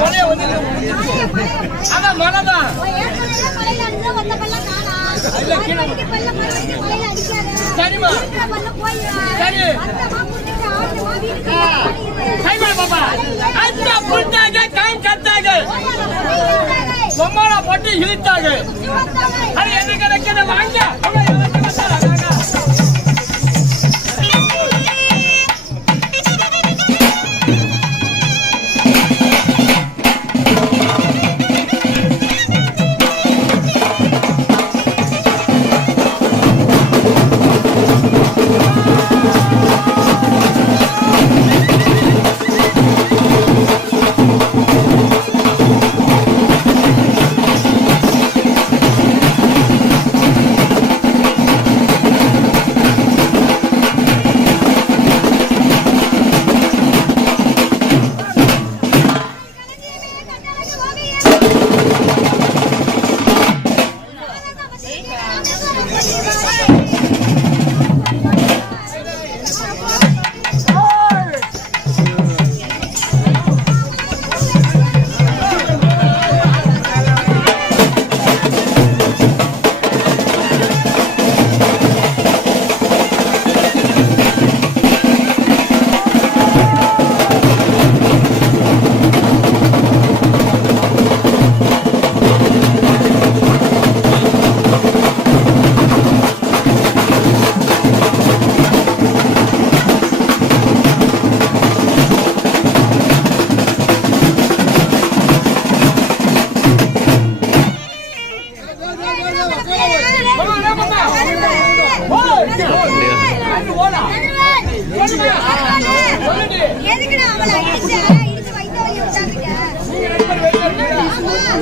மலைய வந்து அதான் மலைதான் சரிமா சரி கைமா பாப்பா அந்த புட்டாக கை கட்டாக பொம்மாளா போட்டு இழுத்தாங்க அது என்ன கிடைக்கிற வாங்க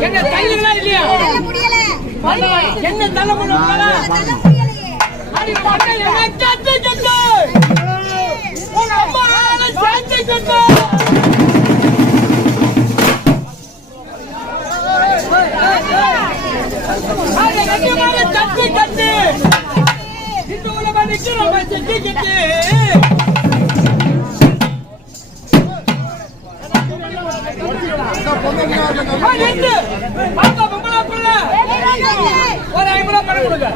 என்ன கையில இல்லையா என்ன தள்ள முடியல அடி பட்டை என்ன கட்டு கட்டு உங்க அம்மா சேர்த்து கட்டு அட கட்டி மேல தட்டி கட்டு இந்த உலக நிக்கிறோம் செட்டி கட்டு ஒரு 5 ரூபா பணம் கொடுங்க.